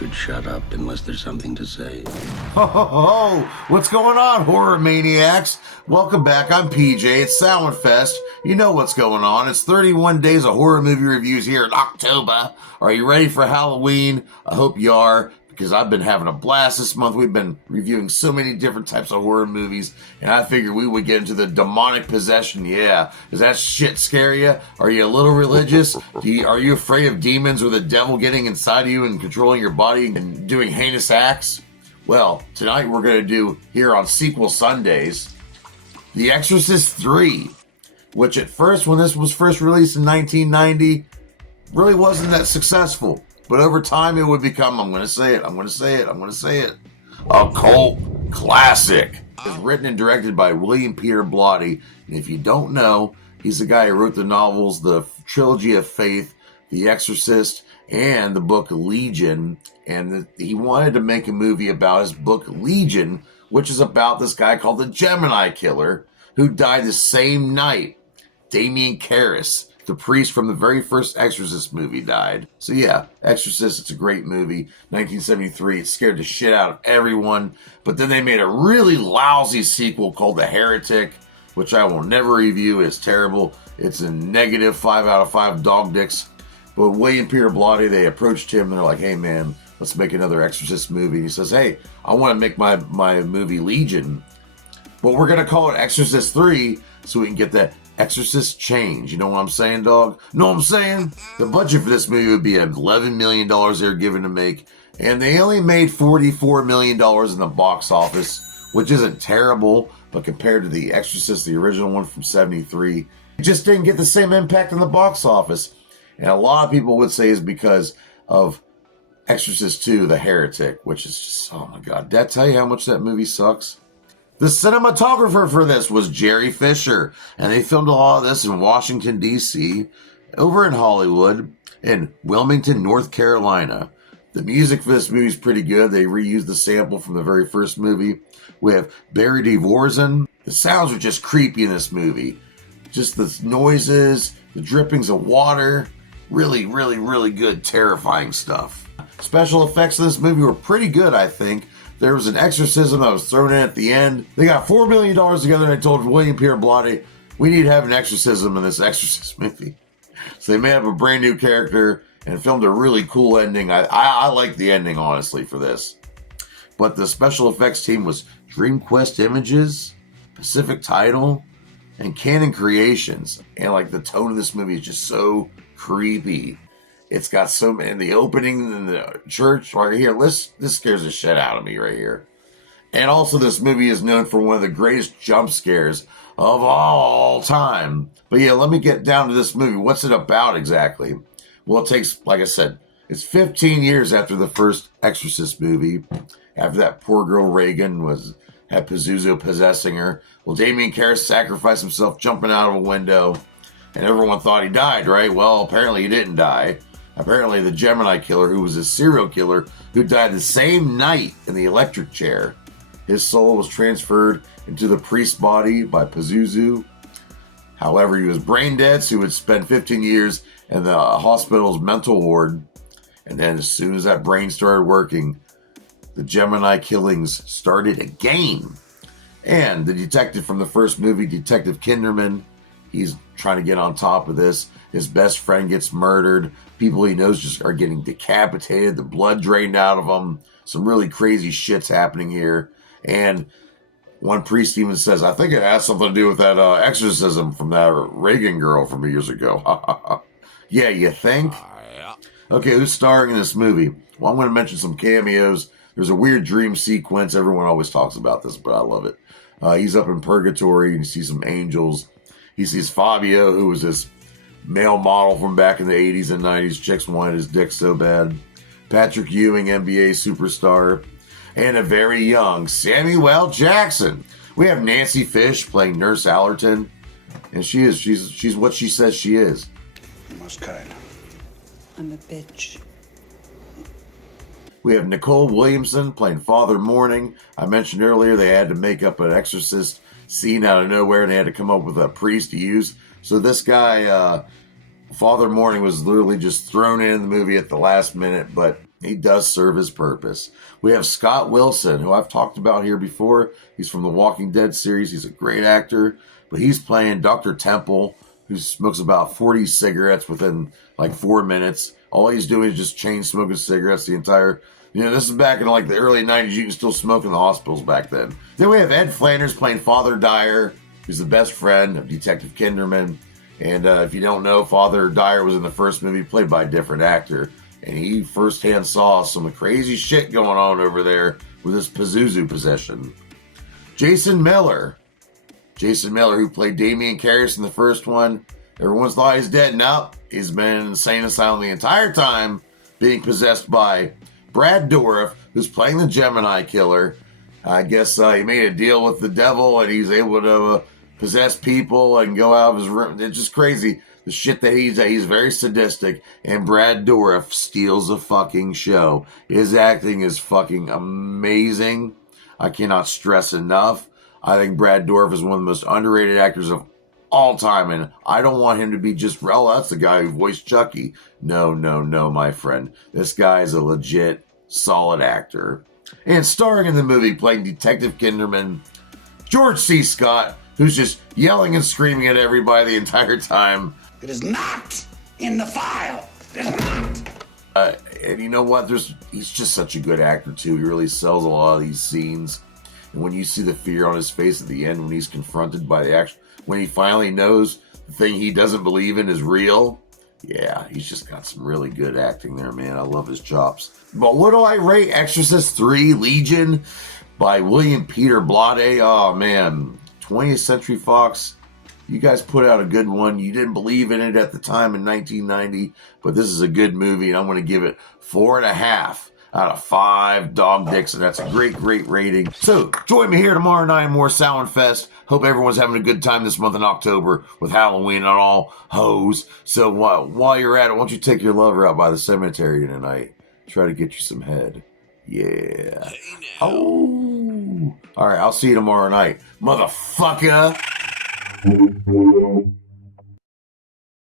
should shut up unless there's something to say. Ho, ho, ho. What's going on, horror maniacs? Welcome back. I'm PJ. It's Samhain Fest. You know what's going on. It's 31 days of horror movie reviews here in October. Are you ready for Halloween? I hope you are, because I've been having a blast this month. We've been reviewing so many different types of horror movies, and I figured we would get into the demonic possession. Yeah. Does that shit scare you? Are you a little religious? Are you afraid of demons or the devil getting inside of you and controlling your body and doing heinous acts? Well, tonight we're going to do, here on Sequel Sundays, The Exorcist 3, which at first, when this was first released in 1990, really wasn't that successful. But over time, it would become, I'm going to say it, a cult classic. It's written and directed by William Peter Blatty. And if you don't know, he's the guy who wrote the novels, the Trilogy of Faith, The Exorcist, and the book Legion. And he wanted to make a movie about his book Legion, which is about this guy called the Gemini Killer, who died the same night. Damien Karras, the priest from the very first Exorcist movie, died. So yeah, Exorcist, it's a great movie. 1973, it scared the shit out of everyone. But then they made a really lousy sequel called The Heretic, which I will never review. It's terrible. It's a negative 5 out of 5 dog dicks. But William Peter Blatty, they approached him and they're like, hey man, let's make another Exorcist movie. And he says, hey, I want to make my movie Legion, but we're going to call it Exorcist 3 so we can get that Exorcist change. You know what I'm saying, dog? Know what I'm saying? The budget for this movie would be $11 million they're given to make, and they only made $44 million in the box office, which isn't terrible, but compared to The Exorcist, the original one from 73, it just didn't get the same impact in the box office. And a lot of people would say is because of Exorcist 2, The Heretic, which is just, oh my God. Did I tell you how much that movie sucks? The cinematographer for this was Jerry Fisher, and they filmed a lot of this in Washington, D.C., over in Hollywood, in Wilmington, North Carolina. The music for this movie is pretty good. They reused the sample from the very first movie with Barry Dvorak. The sounds are just creepy in this movie. Just the noises, the drippings of water. Really, really, really good, terrifying stuff. Special effects in this movie were pretty good, I think. There was an exorcism that was thrown in at the end. They got $4 million together and they told William Peter Blatty, we need to have an exorcism in this Exorcist movie. So they made up a brand new character and filmed a really cool ending. I like the ending, honestly, for this. But the special effects team was DreamQuest Images, Pacific Title, and Canon Creations. And like the tone of this movie is just so creepy. It's got so many, in the opening in the church right here, this scares the shit out of me right here. And also this movie is known for one of the greatest jump scares of all time. But yeah, let me get down to this movie. What's it about exactly? Well, it takes, like I said, it's 15 years after the first Exorcist movie. After that poor girl Reagan had Pazuzu possessing her. Well, Damien Karras sacrificed himself jumping out of a window. And everyone thought he died, right? Well, apparently he didn't die. Apparently the Gemini Killer, who was a serial killer who died the same night in the electric chair, his soul was transferred into the priest's body by Pazuzu. However, he was brain dead, so he would spend 15 years in the hospital's mental ward. And then as soon as that brain started working, the Gemini killings started again. And the detective from the first movie, Detective Kinderman, he's trying to get on top of this. His best friend gets murdered. People he knows just are getting decapitated. The blood drained out of them. Some really crazy shit's happening here. And one priest even says, I think it has something to do with that exorcism from that Reagan girl from years ago. Yeah, you think? Okay, who's starring in this movie? Well, I'm going to mention some cameos. There's a weird dream sequence. Everyone always talks about this, but I love it. He's up in purgatory and you see some angels. He sees Fabio, who was this male model from back in the 80s and 90s. Chicks wanted his dick so bad. Patrick Ewing, NBA superstar. And a very young Samuel Jackson. We have Nancy Fish playing Nurse Allerton. And she's what she says she is. You're most kind. I'm a bitch. We have Nicole Williamson playing Father Morning. I mentioned earlier they had to make up an exorcist scene out of nowhere and they had to come up with a priest to use. So this guy, Father Morning, was literally just thrown in the movie at the last minute, but He does serve his purpose. We have Scott Wilson, who I've talked about here before. He's from the Walking Dead series. He's a great actor, but he's playing Dr. Temple, who smokes about 40 cigarettes within like 4 minutes. All he's doing is just chain smoking cigarettes the entire... this is back in like the early 90s. You can still smoke in the hospitals back then. Then we have Ed Flanders playing Father Dyer, who's the best friend of Detective Kinderman. And if you don't know, Father Dyer was in the first movie played by a different actor. And he firsthand saw some crazy shit going on over there with his Pazuzu possession. Jason Miller, who played Damian Karras in the first one. Everyone's thought he's dead. No, he's been in an insane asylum the entire time, being possessed by Brad Dourif, who's playing the Gemini killer. I guess he made a deal with the devil, and he's able to possess people and go out of his room. It's just crazy. The shit that he's very sadistic, and Brad Dourif steals the fucking show. His acting is fucking amazing. I cannot stress enough. I think Brad Dourif is one of the most underrated actors of all time, and I don't want him to be just, well, that's the guy who voiced Chucky. No, my friend. This guy is a legit, solid actor. And starring in the movie, playing Detective Kinderman, George C. Scott, who's just yelling and screaming at everybody the entire time. It is not in the file. It is not. And you know what? He's just such a good actor, too. He really sells a lot of these scenes. And when you see the fear on his face at the end, when he's confronted by the action, when he finally knows the thing he doesn't believe in is real, yeah, he's just got some really good acting there, man. I love his chops. But what do I rate Exorcist 3 Legion by William Peter Blatty? Oh, man. 20th Century Fox, you guys put out a good one. You didn't believe in it at the time in 1990, but this is a good movie, and I'm going to give it 4.5 out of 5 dog dicks, and that's a great rating. So, join me here tomorrow night more Samhain Fest. Hope everyone's having a good time this month in October with Halloween on all hoes. So, while you're at it, why don't you take your lover out by the cemetery tonight? Try to get you some head. Yeah. Hey now. Oh. All right, I'll see you tomorrow night, motherfucker.